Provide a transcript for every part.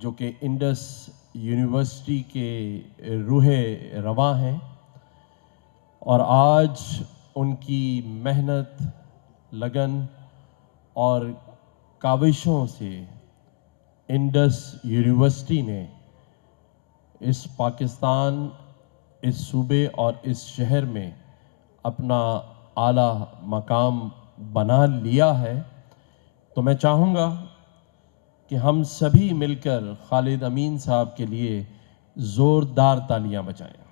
جو کہ Indus university کے روح رواں ہیں، اور آج ان کی محنت، لگن اور کاوشوں سے انڈس یونیورسٹی نے اس پاکستان، اس صوبے اور اس شہر میں اپنا اعلیٰ مقام بنا لیا ہے. تو میں چاہوں گا کہ ہم سبھی مل کر خالد امین صاحب کے لیے زوردار تالیاں بجائیں.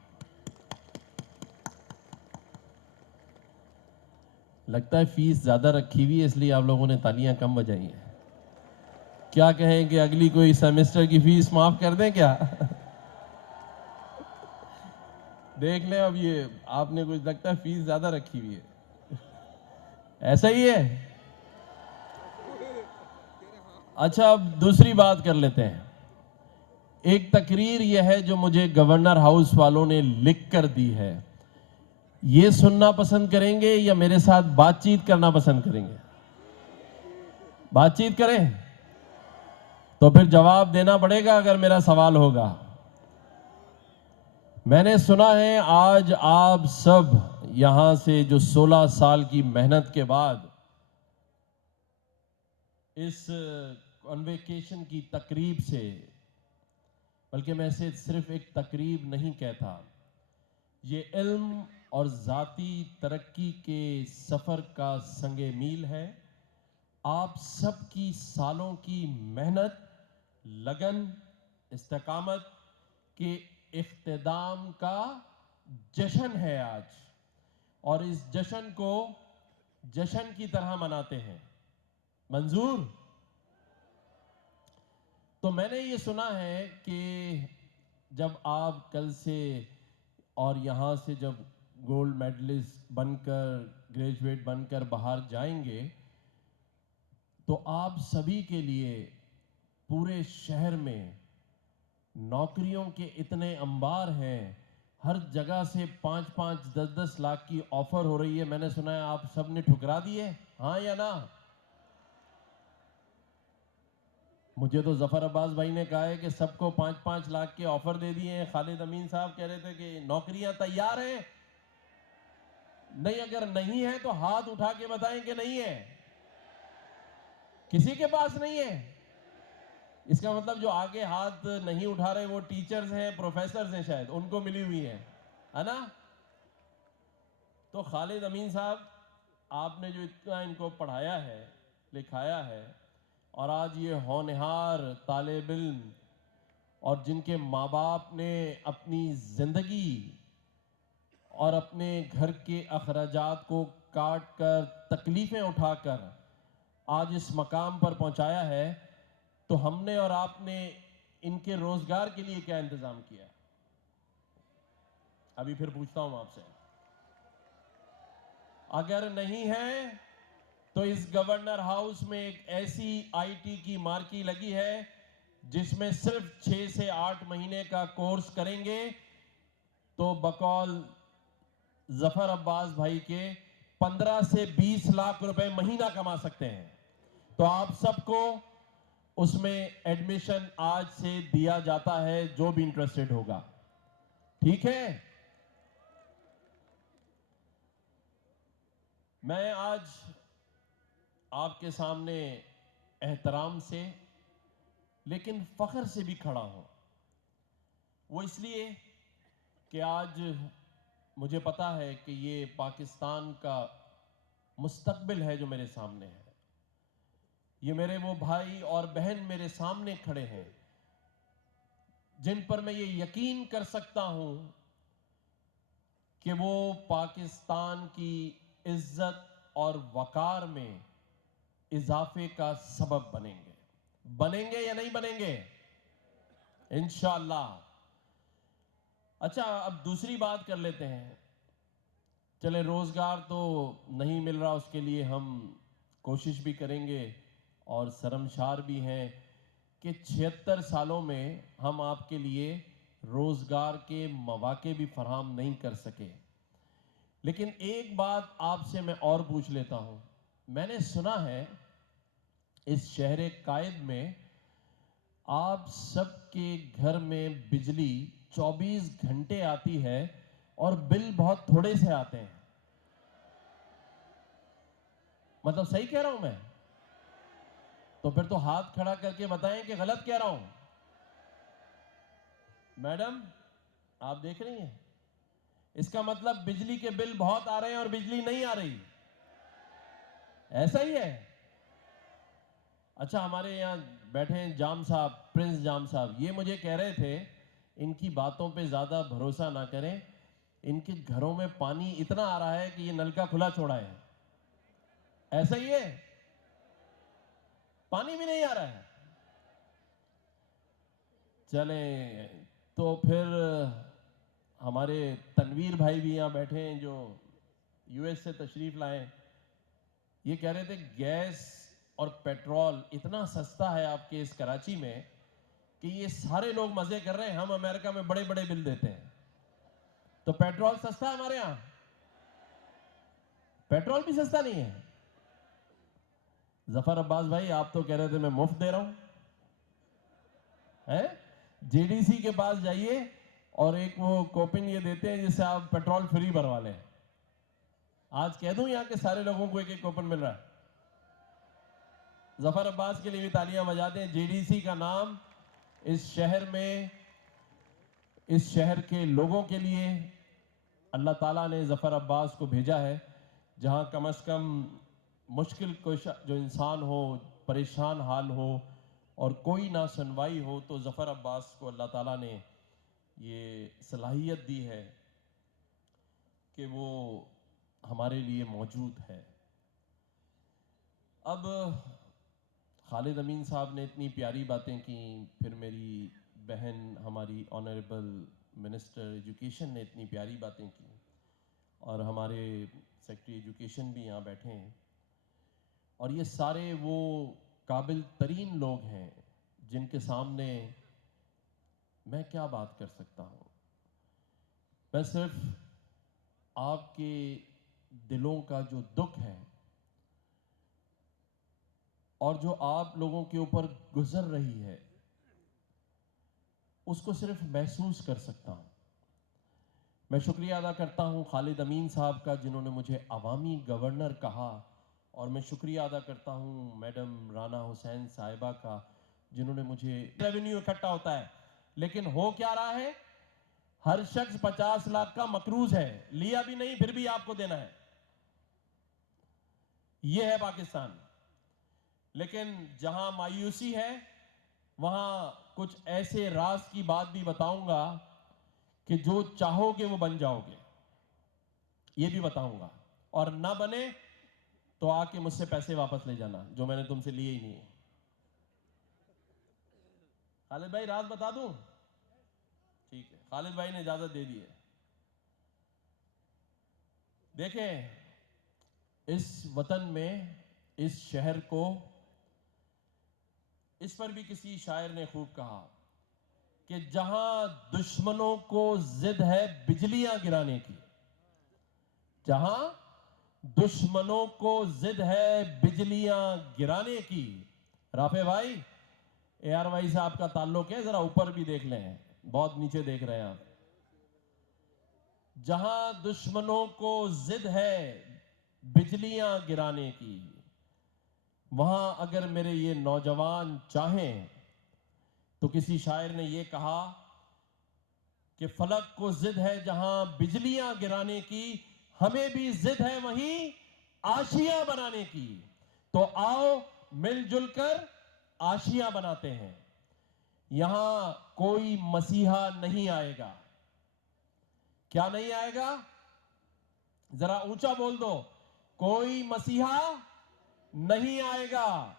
لگتا ہے فیس زیادہ رکھی ہوئی ہے اس لیے آپ لوگوں نے تالیاں کم بجائی ہیں. کیا کہیں کہ اگلی کوئی سیمسٹر کی فیس معاف کر دیں کیا؟ دیکھ لیں اب یہ آپ نے کچھ لگتا ہے فیس زیادہ رکھی ہوئی ہے. ایسا ہی ہے. اچھا اب دوسری بات کر لیتے ہیں. ایک تقریر یہ ہے جو مجھے گورنر ہاؤس والوں نے لکھ کر دی ہے. یہ سننا پسند کریں گے یا میرے ساتھ بات چیت کرنا پسند کریں گے؟ بات چیت کریں تو پھر جواب دینا پڑے گا اگر میرا سوال ہوگا. میں نے سنا ہے آج آپ سب یہاں سے جو 16 سال کی محنت کے بعد اس کنویکیشن کی تقریب سے، بلکہ میں اسے صرف ایک تقریب نہیں کہتا، یہ علم اور ذاتی ترقی کے سفر کا سنگ میل ہے. آپ سب کی سالوں کی محنت، لگن، استقامت کے اختتام کا جشن ہے آج، اور اس جشن کو جشن کی طرح مناتے ہیں. منظور؟ تو میں نے یہ سنا ہے کہ جب آپ کل سے اور یہاں سے جب گولڈ میڈلسٹ بن کر، گریجویٹ بن کر باہر جائیں گے تو آپ سبھی کے لیے پورے شہر میں نوکریوں کے اتنے انبار ہیں. ہر جگہ سے 5-5 10-10 لاکھ کی آفر ہو رہی ہے. میں نے سنا ہے آپ سب نے ٹھکرا دیے، ہاں یا نہ؟ مجھے تو ظفر عباس بھائی نے کہا ہے کہ سب کو 5-5 لاکھ کے آفر دے دیے ہیں. خالد امین صاحب کہہ رہے تھے کہ نوکریاں تیار ہیں. نہیں، اگر نہیں ہے تو ہاتھ اٹھا کے بتائیں کہ نہیں ہے. کسی کے پاس نہیں ہے؟ اس کا مطلب جو آگے ہاتھ نہیں اٹھا رہے وہ ٹیچرز ہیں، پروفیسرز ہیں، شاید ان کو ملی ہوئی ہیں، ہے نا؟ تو خالد امین صاحب، آپ نے جو اتنا ان کو پڑھایا ہے، لکھایا ہے، اور آج یہ ہونہار طالب علم اور جن کے ماں باپ نے اپنی زندگی اور اپنے گھر کے اخراجات کو کاٹ کر، تکلیفیں اٹھا کر آج اس مقام پر پہنچایا ہے، تو ہم نے اور آپ نے ان کے روزگار کے لیے کیا انتظام کیا؟ ابھی پھر پوچھتا ہوں آپ سے. اگر نہیں ہے تو اس گورنر ہاؤس میں ایک ایسی آئی ٹی کی مارکی لگی ہے جس میں صرف 6 سے 8 مہینے کا کورس کریں گے تو بقول ظفر عباس بھائی کے 15 سے 20 لاکھ روپے مہینہ کما سکتے ہیں. تو آپ سب کو اس میں ایڈمیشن آج سے دیا جاتا ہے جو بھی انٹرسٹڈ ہوگا. ٹھیک ہے؟ میں آج آپ کے سامنے احترام سے لیکن فخر سے بھی کھڑا ہوں. وہ اس لیے کہ آج مجھے پتا ہے کہ یہ پاکستان کا مستقبل ہے جو میرے سامنے ہے. یہ میرے وہ بھائی اور بہن میرے سامنے کھڑے ہیں جن پر میں یہ یقین کر سکتا ہوں کہ وہ پاکستان کی عزت اور وقار میں اضافے کا سبب بنیں گے. بنیں گے یا نہیں بنیں گے؟ انشاءاللہ. اچھا اب دوسری بات کر لیتے ہیں. چلے روزگار تو نہیں مل رہا، اس کے لیے ہم کوشش بھی کریں گے اور شرمسار بھی ہیں کہ 76 سالوں میں ہم آپ کے لیے روزگار کے مواقع بھی فراہم نہیں کر سکے. لیکن ایک بات آپ سے میں اور پوچھ لیتا ہوں. میں نے سنا ہے اس شہر قائد میں آپ سب کے گھر میں بجلی 24 گھنٹے آتی ہے اور بل بہت تھوڑے سے آتے ہیں. مطلب صحیح کہہ رہا ہوں میں؟ تو پھر تو ہاتھ کھڑا کر کے بتائیں کہ غلط کہہ رہا ہوں. میڈم آپ دیکھ رہی ہیں، اس کا مطلب بجلی کے بل بہت آ رہے ہیں اور بجلی نہیں آ رہی. ایسا ہی ہے. اچھا، ہمارے یہاں بیٹھے ہیں جام صاحب، پرنس جام صاحب، یہ مجھے کہہ رہے تھے ان کی باتوں پہ زیادہ بھروسہ نہ کریں، ان کے گھروں میں پانی اتنا آ رہا ہے کہ یہ نلکا کھلا چھوڑا ہے. ایسا ہی ہے، پانی بھی نہیں آ رہا ہے. چلیں تو پھر ہمارے تنویر بھائی بھی یہاں بیٹھے ہیں جو یو ایس سے تشریف لائے. یہ کہہ رہے تھے گیس اور پیٹرول اتنا سستا ہے آپ کے اس کراچی میں کہ یہ سارے لوگ مزے کر رہے ہیں، ہم امریکہ میں بڑے بڑے بل دیتے ہیں. تو پیٹرول سستا ہے ہمارے یہاں؟ پیٹرول بھی سستا نہیں ہے. ظفر عباس بھائی آپ تو کہہ رہے تھے میں مفت دے رہا ہوں. جے ڈی سی کے پاس جائیے اور ایک وہ کوپن یہ دیتے ہیں جس سے آپ پیٹرول فری بھروا لیں. آج کہہ دوں یہاں کے سارے لوگوں کو ایک ایک کوپن مل رہا ہے. ظفر عباس کے لیے بھی تالیاں بجاتے ہیں. جے ڈی سی کا نام اس شہر میں، اس شہر کے لوگوں کے لیے اللہ تعالیٰ نے ظفر عباس کو بھیجا ہے، جہاں کم از کم مشکل جو انسان ہو، پریشان حال ہو اور کوئی نہ سنوائی ہو، تو ظفر عباس کو اللہ تعالیٰ نے یہ صلاحیت دی ہے کہ وہ ہمارے لیے موجود ہے. اب خالد امین صاحب نے اتنی پیاری باتیں کی، پھر میری بہن ہماری آنریبل منسٹر ایجوکیشن نے اتنی پیاری باتیں کی، اور ہمارے سیکرٹری ایجوکیشن بھی یہاں بیٹھے ہیں، اور یہ سارے وہ قابل ترین لوگ ہیں جن کے سامنے میں کیا بات کر سکتا ہوں. میں صرف آپ کے دلوں کا جو دکھ ہے اور جو آپ لوگوں کے اوپر گزر رہی ہے اس کو صرف محسوس کر سکتا ہوں. میں شکریہ ادا کرتا ہوں خالد امین صاحب کا جنہوں نے مجھے عوامی گورنر کہا، اور میں شکریہ ادا کرتا ہوں میڈم رانا حسین صاحبہ کا جنہوں نے مجھے ریونیو اکٹھا ہوتا ہے، لیکن ہو کیا رہا ہے؟ ہر شخص 50 لاکھ کا مقروض ہے، لیا بھی نہیں پھر بھی آپ کو دینا ہے. یہ ہے پاکستان. لیکن جہاں مایوسی ہے وہاں کچھ ایسے راز کی بات بھی بتاؤں گا کہ جو چاہو گے وہ بن جاؤ گے، یہ بھی بتاؤں گا، اور نہ بنے تو آ کے مجھ سے پیسے واپس لے جانا جو میں نے تم سے لیے ہی نہیں. خالد بھائی راز بتا دوں؟ ٹھیک ہے، خالد بھائی نے اجازت دے دی ہے. دیکھیں، اس وطن میں، اس شہر کو، اس پر بھی کسی شاعر نے خوب کہا کہ جہاں دشمنوں کو ضد ہے بجلیاں گرانے کی، جہاں دشمنوں کو ضد ہے بجلیاں گرانے کی. رافع بھائی، اے آر وائی سے آپ کا تعلق ہے؟ ذرا اوپر بھی دیکھ لیں، بہت نیچے دیکھ رہے ہیں آپ. جہاں دشمنوں کو ضد ہے بجلیاں گرانے کی، وہاں اگر میرے یہ نوجوان چاہیں تو کسی شاعر نے یہ کہا کہ فلک کو ضد ہے جہاں بجلیاں گرانے کی، ہمیں بھی ضد ہے وہیں آشیاں بنانے کی. تو آؤ مل جل کر آشیاں بناتے ہیں. یہاں کوئی مسیحا نہیں آئے گا. کیا نہیں آئے گا؟ ذرا اونچا بول دو. کوئی مسیحا نہیں آئے گا.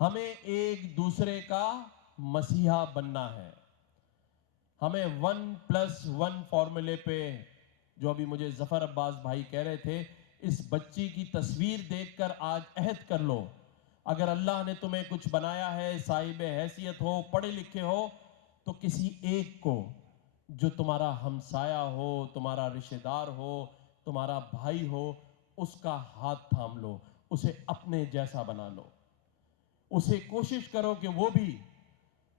ہمیں ایک دوسرے کا مسیحا بننا ہے. ہمیں 1+1 فارمولے پہ، جو ابھی مجھے ظفر عباس بھائی کہہ رہے تھے، اس بچی کی تصویر دیکھ کر آج عہد کر لو. اگر اللہ نے تمہیں کچھ بنایا ہے، صاحب حیثیت ہو، پڑھے لکھے ہو، تو کسی ایک کو جو تمہارا ہمسایہ ہو، تمہارا رشتہ دار ہو، تمہارا بھائی ہو، اس کا ہاتھ تھام لو، اسے اپنے جیسا بنا لو. اسے کوشش کرو کہ وہ بھی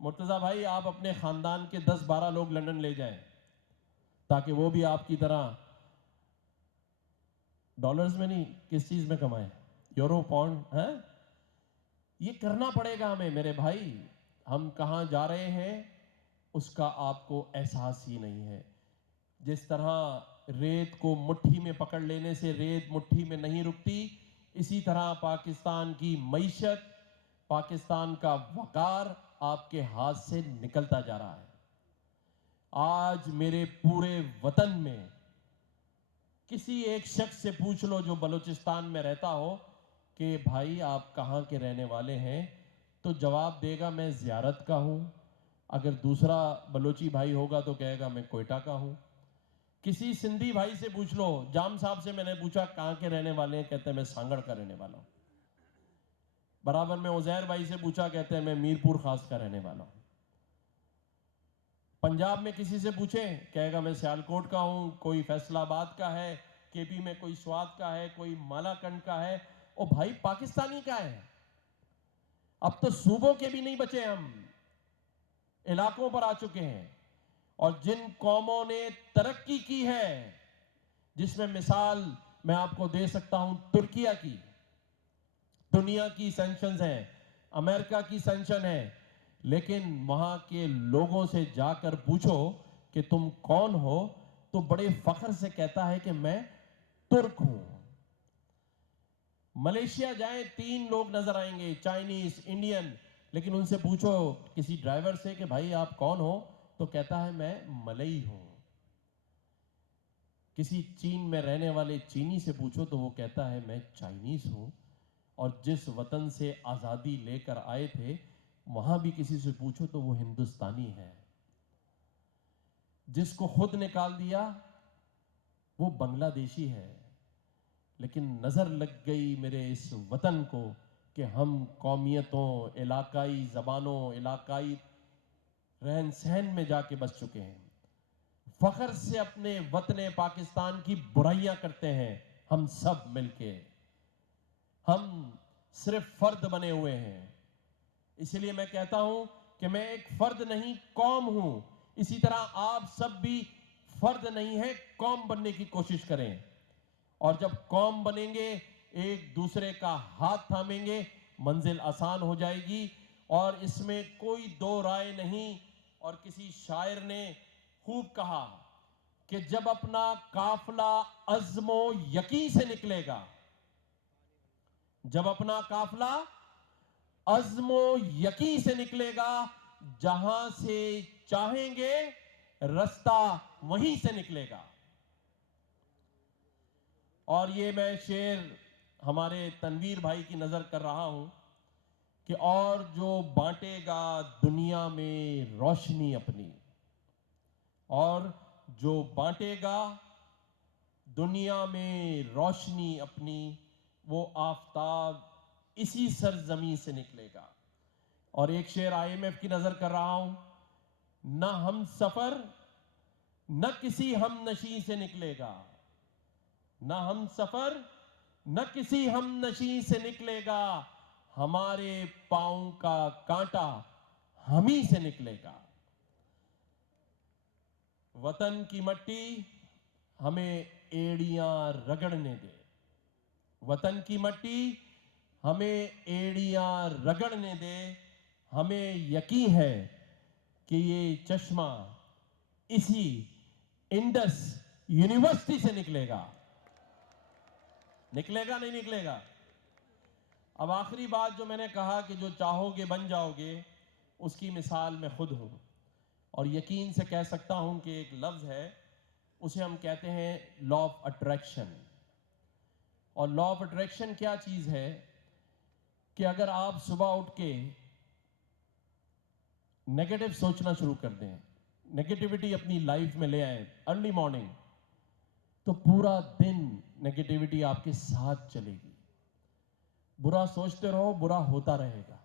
مرتضی بھائی آپ اپنے خاندان کے 10-12 لوگ لندن لے جائیں تاکہ وہ بھی آپ کی طرح ڈالرز میں نہیں کس چیز میں کمائیں, یورو پاؤنڈ ہے. یہ کرنا پڑے گا ہمیں میرے بھائی. ہم کہاں جا رہے ہیں اس کا آپ کو احساس ہی نہیں ہے. جس طرح ریت کو مٹھی میں پکڑ لینے سے ریت مٹھی میں نہیں رکتی, اسی طرح پاکستان کی معیشت, پاکستان کا وقار آپ کے ہاتھ سے نکلتا جا رہا ہے. آج میرے پورے وطن میں کسی ایک شخص سے پوچھ لو جو بلوچستان میں رہتا ہو کہ بھائی آپ کہاں کے رہنے والے ہیں, تو جواب دے گا میں زیارت کا ہوں. اگر دوسرا بلوچی بھائی ہوگا تو کہے گا میں کوئٹہ کا ہوں. کسی سندھی بھائی سے پوچھ لو, جام صاحب سے میں نے پوچھا کہاں کے رہنے والے ہیں, کہتے ہیں میں سانگڑ کا رہنے والا ہوں. برابر میں عزیر بھائی سے پوچھا, کہتے ہیں میں میرپور خاص کا رہنے والا ہوں. پنجاب میں کسی سے پوچھیں کہے گا میں سیالکوٹ کا ہوں, کوئی فیصل آباد کا ہے, کے پی میں کوئی سوات کا ہے, کوئی مالا کنڈ کا ہے. او بھائی پاکستانی کا ہے. اب تو صوبوں کے بھی نہیں بچے, ہم علاقوں پر آ چکے ہیں. اور جن قوموں نے ترقی کی ہے, جس میں مثال میں آپ کو دے سکتا ہوں ترکیہ کی, دنیا کی سینکشنز ہیں, امریکہ کی سینکشن ہے, لیکن وہاں کے لوگوں سے جا کر پوچھو کہ تم کون ہو تو بڑے فخر سے کہتا ہے کہ میں ترک ہوں. ملیشیا جائیں 3 لوگ نظر آئیں گے, چائنیز, انڈین, لیکن ان سے پوچھو کسی ڈرائیور سے کہ بھائی آپ کون ہو تو کہتا ہے میں ملئی ہوں. کسی چین میں رہنے والے چینی سے پوچھو تو وہ کہتا ہے میں چائنیز ہوں. اور جس وطن سے آزادی لے کر آئے تھے وہاں بھی کسی سے پوچھو تو وہ ہندوستانی ہے. جس کو خود نکال دیا وہ بنگلہ دیشی ہے. لیکن نظر لگ گئی میرے اس وطن کو کہ ہم قومیتوں, علاقائی زبانوں, علاقائی رہن سہن میں جا کے بس چکے ہیں. فخر سے اپنے وطن پاکستان کی برائیاں کرتے ہیں ہم سب مل کے. ہم صرف فرد بنے ہوئے ہیں. اس لیے میں کہتا ہوں کہ میں ایک فرد نہیں قوم ہوں. اسی طرح آپ سب بھی فرد نہیں ہے قوم بننے کی کوشش کریں. اور جب قوم بنیں گے, ایک دوسرے کا ہاتھ تھامیں گے, منزل آسان ہو جائے گی. اور اس میں کوئی دو رائے نہیں. اور کسی شاعر نے خوب کہا کہ جب اپنا قافلہ عزم و یقین سے نکلے گا, جب اپنا قافلہ عزم و یقین سے نکلے گا, جہاں سے چاہیں گے رستہ وہیں سے نکلے گا. اور یہ میں شعر ہمارے تنویر بھائی کی نظر کر رہا ہوں کہ اور جو بانٹے گا دنیا میں روشنی اپنی, اور جو بانٹے گا دنیا میں روشنی اپنی, وہ آفتاب اسی سرزمین سے نکلے گا. اور ایک شعر IMF کی نظر کر رہا ہوں, نہ ہم سفر نہ کسی ہم نشیں سے نکلے گا, نہ ہم سفر نہ کسی ہم نشیں سے نکلے گا, ہمارے پاؤں کا کانٹا ہم ہی سے نکلے گا. وطن کی مٹی ہمیں ایڑیاں رگڑنے دے, وطن کی مٹی ہمیں ایڑیاں رگڑنے دے. ہمیں یقین ہے کہ یہ چشمہ اسی انڈس یونیورسٹی سے نکلے گا. نکلے گا نہیں نکلے گا؟ اب آخری بات جو میں نے کہا کہ جو چاہو گے بن جاؤ گے, اس کی مثال میں خود ہوں. اور یقین سے کہہ سکتا ہوں کہ ایک لفظ ہے, اسے ہم کہتے ہیں لا آف اٹریکشن. اور لا آف اٹریکشن کیا چیز ہے کہ اگر آپ صبح اٹھ کے نیگیٹو سوچنا شروع کر دیں, نیگیٹیوٹی اپنی لائف میں لے آئیں ارلی مارننگ, تو پورا دن نیگیٹیوٹی آپ کے ساتھ چلے گی. برا سوچتے رہو, برا ہوتا رہے گا.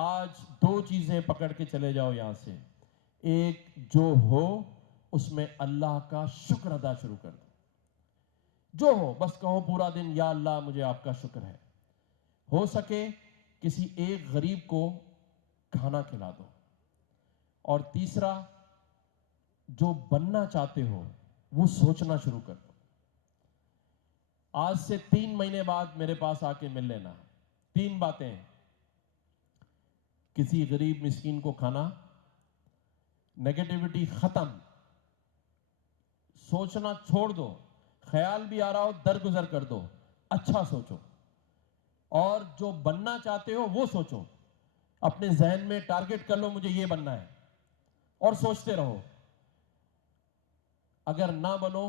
آج 2 چیزیں پکڑ کے چلے جاؤ یہاں سے. ایک جو ہو اس میں اللہ کا شکر ادا شروع کر دو. جو ہو بس کہو پورا دن یا اللہ مجھے آپ کا شکر ہے. ہو سکے کسی ایک غریب کو کھانا کھلا دو, اور تیسرا، جو بننا چاہتے ہو وہ سوچنا شروع کر دو. آج سے 3 مہینے بعد میرے پاس آ کے مل لینا. 3 باتیں: کسی غریب مسکین کو کھانا، نیگیٹیوٹی ختم، سوچنا چھوڑ دو، خیال بھی آ رہا ہو درگزر کر دو، اچھا سوچو، اور جو بننا چاہتے ہو وہ سوچو. اپنے ذہن میں ٹارگٹ کر لو مجھے یہ بننا ہے، اور سوچتے رہو. اگر نہ بنو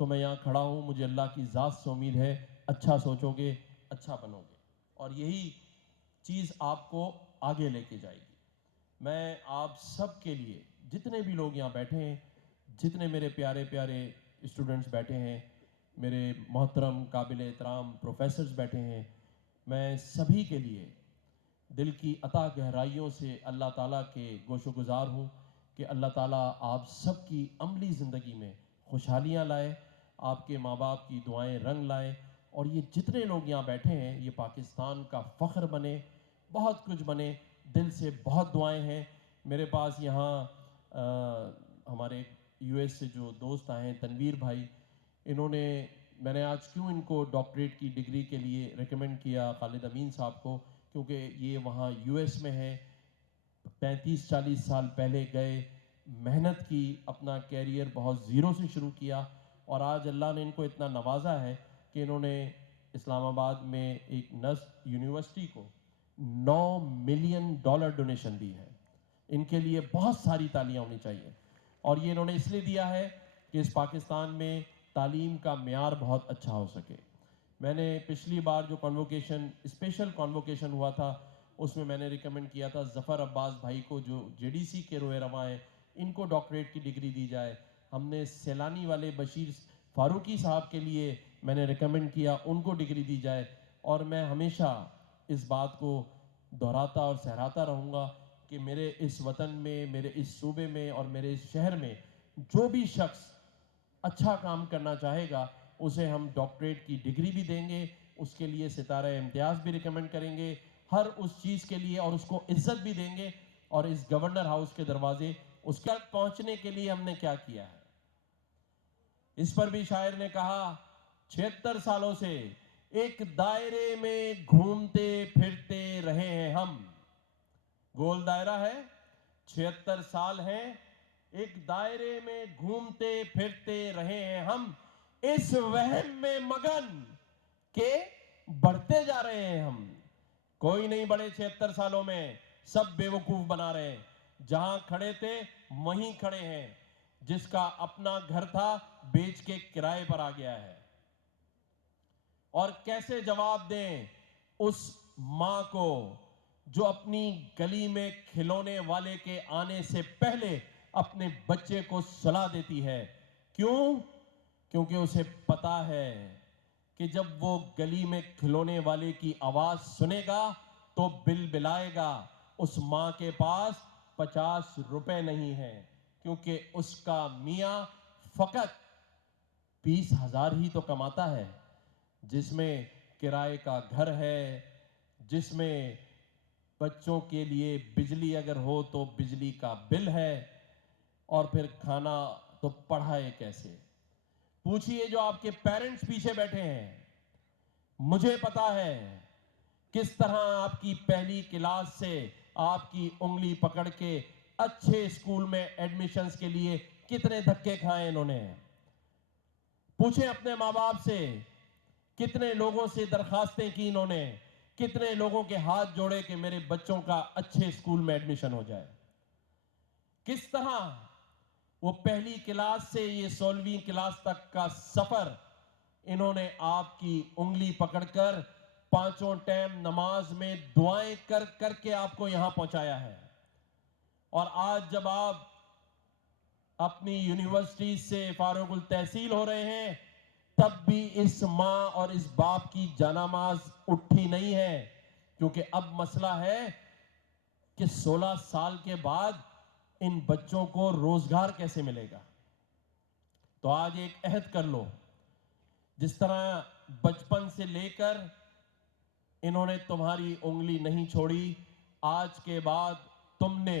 تو میں یہاں کھڑا ہوں، مجھے اللہ کی ذات سے امید ہے اچھا سوچو گے، اچھا بنو گے، اور یہی چیز آپ کو آگے لے کے جائے گی. میں آپ سب کے لیے، جتنے بھی لوگ یہاں بیٹھے ہیں، جتنے میرے پیارے پیارے اسٹوڈنٹس بیٹھے ہیں، میرے محترم قابل احترام پروفیسرز بیٹھے ہیں، میں سبھی کے لیے دل کی عطا گہرائیوں سے اللہ تعالیٰ کے گوش و گزار ہوں کہ اللہ تعالیٰ آپ سب کی عملی زندگی میں خوشحالیاں لائے، آپ کے ماں باپ کی دعائیں رنگ لائے، اور یہ جتنے لوگ یہاں بیٹھے ہیں یہ پاکستان کا فخر بنے، بہت کچھ بنے. دل سے بہت دعائیں ہیں. میرے پاس یہاں ہمارے یو ایس سے جو دوست آئے ہیں، تنویر بھائی، میں نے آج کیوں ان کو ڈاکٹریٹ کی ڈگری کے لیے ریکمنڈ کیا خالد امین صاحب کو، کیونکہ یہ وہاں یو ایس میں ہے، 35-40 سال پہلے گئے، محنت کی، اپنا کیریئر بہت زیرو سے شروع کیا، اور آج اللہ نے ان کو اتنا نوازا ہے کہ انہوں نے اسلام آباد میں ایک نسٹ یونیورسٹی کو $9 ملین ڈونیشن دی ہے. ان کے لیے بہت ساری تالیاں ہونی چاہیے. اور یہ انہوں نے اس لیے دیا ہے کہ اس پاکستان میں تعلیم کا معیار بہت اچھا ہو سکے. میں نے پچھلی بار جو کنووکیشن، اسپیشل کنووکیشن ہوا تھا، اس میں نے ریکمنڈ کیا تھا ظفر عباس بھائی کو، جو جے ڈی سی کے روئے رواں ہیں، ان کو ڈاکٹریٹ کی ڈگری دی جائے. ہم نے سیلانی والے بشیر فاروقی صاحب کے لیے میں نے ریکمنڈ کیا، ان کو ڈگری دی جائے. اور میں ہمیشہ اس بات کو دہراتا اور سہراتا رہوں گا کہ میرے اس وطن میں، میرے اس صوبے میں اور میرے اس شہر میں جو بھی شخص اچھا کام کرنا چاہے گا اسے ہم ڈاکٹریٹ کی ڈگری بھی دیں گے، اس کے لیے ستارہ امتیاز بھی ریکمنڈ کریں گے، ہر اس چیز کے لیے، اور اس کو عزت بھی دیں گے. اور اس گورنر ہاؤس کے دروازے اس تک پہنچنے کے لیے ہم نے کیا کیا ہے، اس پر بھی شاعر نے کہا 76 سالوں سے ایک دائرے میں گھومتے پھرتے رہے ہیں ہم. گول دائرہ ہے، 76 سال ہیں، ایک دائرے میں گھومتے پھرتے رہے ہیں ہم، اس وہم میں مگن کہ بڑھتے جا رہے ہیں ہم. کوئی نہیں بڑھے 76 سالوں میں، سب بے وقوف بنا رہے ہیں. جہاں کھڑے تھے وہیں کھڑے ہیں. جس کا اپنا گھر تھا بیچ کے کرائے پر آ گیا ہے. اور کیسے جواب دیں اس ماں کو جو اپنی گلی میں کھلونے والے کے آنے سے پہلے اپنے بچے کو سلا دیتی ہے؟ کیوں؟ کیونکہ اسے پتا ہے کہ جب وہ گلی میں کھلونے والے کی آواز سنے گا تو بل بلائے گا. اس ماں کے پاس 50 روپے نہیں ہیں، کیونکہ اس کا میاں فقط 20,000 ہی تو کماتا ہے، جس میں کرائے کا گھر ہے، جس میں بچوں کے لیے بجلی اگر ہو تو بجلی کا بل ہے، اور پھر کھانا تو پڑھائے کیسے؟ پوچھئے جو آپ کے پیرنٹس پیچھے بیٹھے ہیں، مجھے پتا ہے کس طرح آپ کی پہلی کلاس سے آپ کی انگلی پکڑ کے اچھے اسکول میں ایڈمیشنز کے لیے کتنے دھکے کھائے انہوں نے. پوچھیں اپنے ماں باپ سے، کتنے لوگوں سے درخواستیں کی انہوں نے، کتنے لوگوں کے ہاتھ جوڑے کہ میرے بچوں کا اچھے اسکول میں ایڈمیشن ہو جائے. کس طرح وہ پہلی کلاس سے یہ 16ویں کلاس تک کا سفر انہوں نے آپ کی انگلی پکڑ کر 5 ٹائم نماز میں دعائیں کر کر کے آپ کو یہاں پہنچایا ہے. اور آج جب آپ اپنی یونیورسٹی سے فارغ التحصیل ہو رہے ہیں تب بھی اس ماں اور اس باپ کی جانماز اٹھی نہیں ہے، کیونکہ اب مسئلہ ہے کہ 16 سال کے بعد ان بچوں کو روزگار کیسے ملے گا. تو آج ایک عہد کر لو، جس طرح بچپن سے لے کر انہوں نے تمہاری انگلی نہیں چھوڑی، آج کے بعد تم نے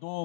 2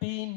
$3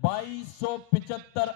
2275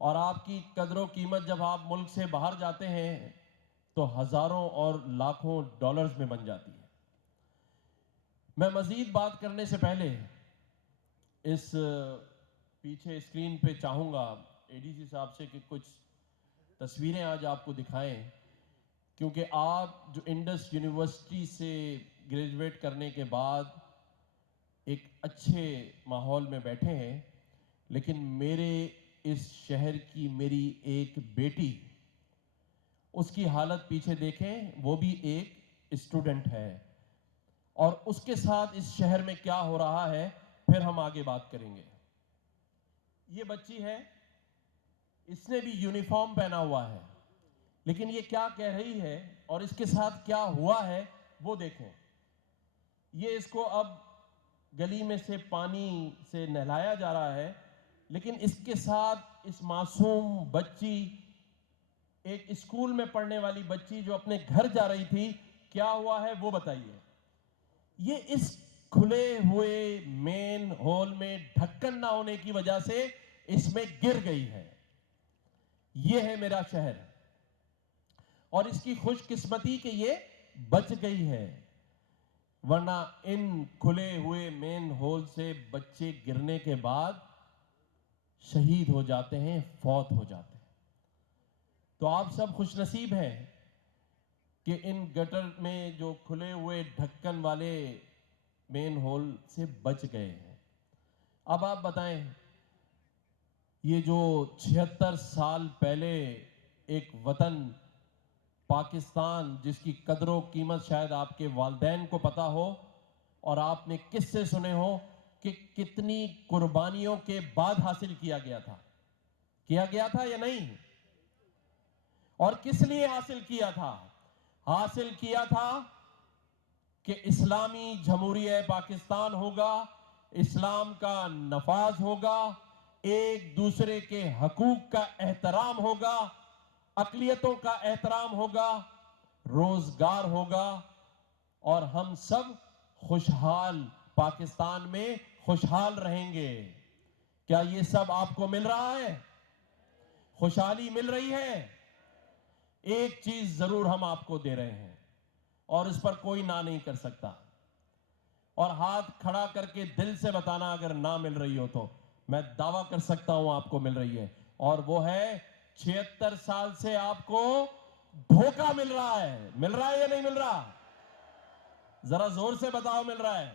اور آپ کی قدر و قیمت جب آپ ملک سے باہر جاتے ہیں تو ہزاروں اور لاکھوں ڈالرز میں بن جاتی ہے۔ میں مزید بات کرنے سے پہلے اس پیچھے اسکرین پہ چاہوں گا اے ڈی سی صاحب سے کہ کچھ تصویریں آج آپ کو دکھائیں، کیونکہ آپ جو انڈس یونیورسٹی سے گریجویٹ کرنے کے بعد ایک اچھے ماحول میں بیٹھے ہیں، لیکن میرے اس شہر کی میری ایک بیٹی، اس کی حالت پیچھے دیکھیں، وہ بھی ایک اسٹوڈنٹ ہے، اور اس کے ساتھ اس شہر میں کیا ہو رہا ہے پھر ہم آگے بات کریں گے۔ یہ بچی ہے، اس نے بھی یونیفارم پہنا ہوا ہے، لیکن یہ کیا کہہ رہی ہے اور اس کے ساتھ کیا ہوا ہے وہ دیکھیں۔ یہ اس کو اب گلی میں سے پانی سے نہلایا جا رہا ہے، لیکن اس کے ساتھ اس معصوم بچی، ایک اسکول میں پڑھنے والی بچی جو اپنے گھر جا رہی تھی، کیا ہوا ہے وہ بتائیے۔ یہ اس کھلے ہوئے مین ہول میں ڈھکن نہ ہونے کی وجہ سے اس میں گر گئی ہے۔ یہ ہے میرا شہر، اور اس کی خوش قسمتی کہ یہ بچ گئی ہے، ورنہ ان کھلے ہوئے مین ہول سے بچے گرنے کے بعد شہید ہو جاتے ہیں، فوت ہو جاتے ہیں۔ تو آپ سب خوش نصیب ہیں کہ ان گٹر میں جو کھلے ہوئے ڈھکن والے مین ہول سے بچ گئے ہیں۔ اب آپ بتائیں، یہ جو 76 سال پہلے ایک وطن پاکستان، جس کی قدر و قیمت شاید آپ کے والدین کو پتا ہو اور آپ نے کس سے سنے ہو کہ کتنی قربانیوں کے بعد حاصل کیا گیا تھا یا نہیں، اور کس لیے حاصل کیا تھا؟ حاصل کیا تھا کہ اسلامی جمہوریہ پاکستان ہوگا، اسلام کا نفاذ ہوگا، ایک دوسرے کے حقوق کا احترام ہوگا، اقلیتوں کا احترام ہوگا، روزگار ہوگا، اور ہم سب خوشحال پاکستان میں خوشحال رہیں گے۔ کیا یہ سب آپ کو مل رہا ہے؟ خوشحالی مل رہی ہے؟ ایک چیز ضرور ہم آپ کو دے رہے ہیں، اور اس پر کوئی نہ نہیں کر سکتا، اور ہاتھ کھڑا کر کے دل سے بتانا اگر نہ مل رہی ہو تو میں دعویٰ کر سکتا ہوں آپ کو مل رہی ہے، اور وہ ہے 76 سال سے آپ کو دھوکہ مل رہا ہے۔ مل رہا ہے یا نہیں مل رہا؟ ذرا زور سے بتاؤ، مل رہا ہے؟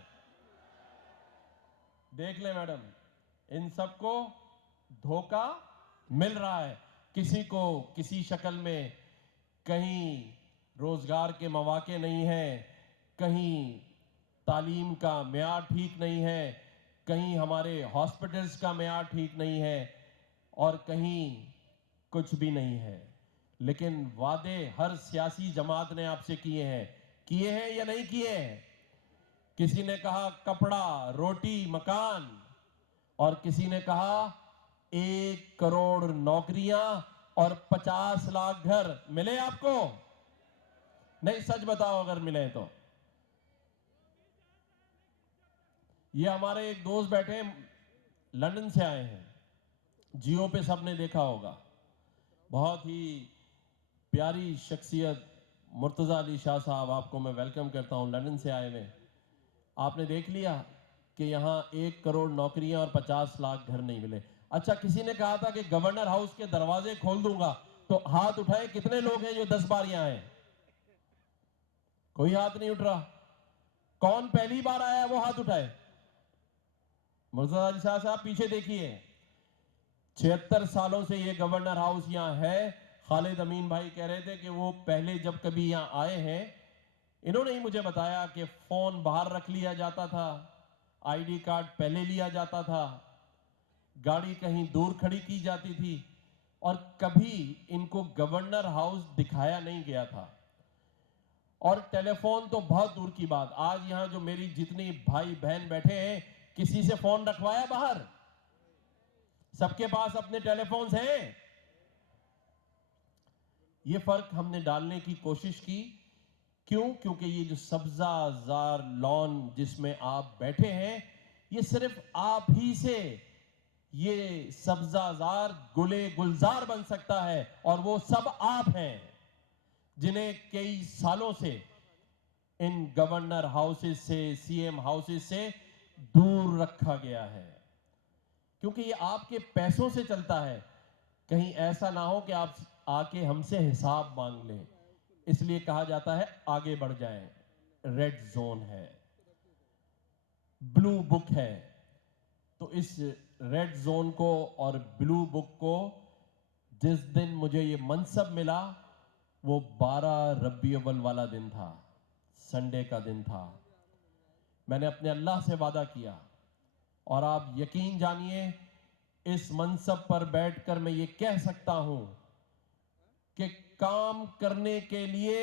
دیکھ لیں میڈم، ان سب کو دھوکہ مل رہا ہے، کسی کو کسی شکل میں کہیں روزگار کے مواقع نہیں ہیں، کہیں تعلیم کا معیار ٹھیک نہیں ہے، کہیں ہمارے ہاسپٹلز کا معیار ٹھیک نہیں ہے، اور کہیں کچھ بھی نہیں ہے، لیکن وعدے ہر سیاسی جماعت نے آپ سے کیے ہیں یا نہیں کیے ہیں؟ کسی نے کہا کپڑا، روٹی، مکان، اور کسی نے کہا 1 کروڑ نوکریاں اور 50 لاکھ گھر۔ ملے آپ کو؟ نہیں، سچ بتاؤ اگر ملے تو۔ یہ ہمارے ایک دوست بیٹھے ہیں، لندن سے آئے ہیں، جیو پہ سب نے دیکھا ہوگا، بہت ہی پیاری شخصیت، مرتضی علی شاہ صاحب، آپ کو میں ویلکم کرتا ہوں، لندن سے آئے ہوئے۔ آپ نے دیکھ لیا کہ یہاں 1 کروڑ نوکریاں اور 50 لاکھ گھر نہیں ملے۔ اچھا، کسی نے کہا تھا کہ گورنر ہاؤس کے دروازے کھول دوں گا، تو ہاتھ اٹھائے کتنے لوگ ہیں جو 10 بار یہاں آئے؟ کوئی ہاتھ نہیں اٹھ رہا۔ کون پہلی بار آیا ہے وہ ہاتھ اٹھائے۔ مرتضی علی شاہ صاحب پیچھے دیکھیے، 76 سالوں سے یہ گورنر ہاؤس یہاں ہے۔ خالد امین بھائی کہہ رہے تھے کہ وہ پہلے جب کبھی یہاں آئے ہیں، انہوں نے ہی مجھے بتایا کہ فون باہر رکھ لیا جاتا تھا، آئی ڈی کارڈ پہلے لیا جاتا تھا، گاڑی کہیں دور کھڑی کی جاتی تھی، اور کبھی ان کو گورنر ہاؤس دکھایا نہیں گیا تھا۔ اور ٹیلی فون تو بہت دور کی بات، آج یہاں جو میری جتنی بھائی بہن بیٹھے ہیں، کسی سے فون رکھوایا باہر؟ سب کے پاس اپنے ٹیلی فونز ہیں۔ یہ فرق ہم نے ڈالنے کی کوشش کی، کیوں؟ کیونکہ یہ جو سبزہ زار لان جس میں آپ بیٹھے ہیں، یہ صرف آپ ہی سے یہ سبزہ زار گلے گلزار بن سکتا ہے، اور وہ سب آپ ہیں جنہیں کئی سالوں سے ان گورنر ہاؤسز سے، سی ایم ہاؤسز سے دور رکھا گیا ہے، کیونکہ یہ آپ کے پیسوں سے چلتا ہے۔ کہیں ایسا نہ ہو کہ آپ آ کے ہم سے حساب مانگ لیں، اس لیے کہا جاتا ہے آگے بڑھ جائیں۔ ریڈ زون ہے، بلو بک ہے، تو اس ریڈ زون کو اور بلو بک کو جس دن مجھے یہ منصب ملا وہ 12 ربیع الاول والا دن تھا، سنڈے کا دن تھا۔ میں نے اپنے اللہ سے وعدہ کیا، اور آپ یقین جانیے اس منصب پر بیٹھ کر میں یہ کہہ سکتا ہوں کہ کام کرنے کے لیے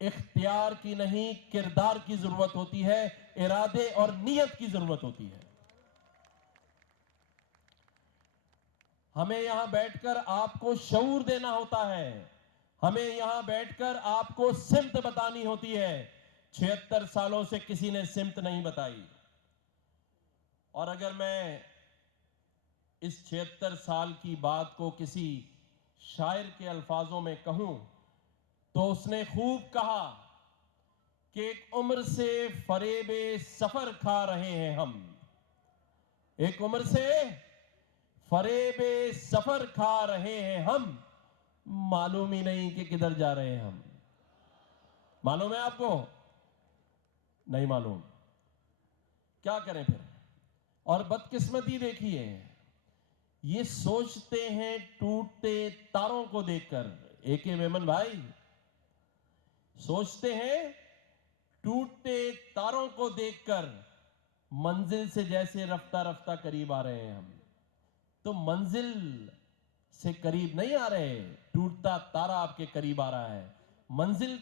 اختیار کی نہیں، کردار کی ضرورت ہوتی ہے، ارادے اور نیت کی ضرورت ہوتی ہے۔ ہمیں یہاں بیٹھ کر آپ کو شعور دینا ہوتا ہے، ہمیں یہاں بیٹھ کر آپ کو سمت بتانی ہوتی ہے۔ 76 سالوں سے کسی نے سمت نہیں بتائی، اور اگر میں اس 76 سال کی بات کو کسی شاعر کے الفاظوں میں کہوں تو اس نے خوب کہا کہ ایک عمر سے فریب سفر کھا رہے ہیں ہم، ایک عمر سے فریب سفر کھا رہے ہیں ہم، معلوم ہی نہیں کہ کدھر جا رہے ہیں ہم۔ معلوم ہے آپ کو؟ نہیں معلوم۔ کیا کریں پھر؟ اور بدقسمتی دیکھیے، یہ سوچتے ہیں ٹوٹتے تاروں کو دیکھ کر، اے کے میمن بھائی، سوچتے ہیں ٹوٹتے تاروں کو دیکھ کر منزل سے جیسے رفتہ رفتہ قریب آ رہے ہیں ہم، تو منزل سے قریب نہیں آ رہے، ٹوٹتا تارا آپ کے قریب آ رہا ہے۔ منزل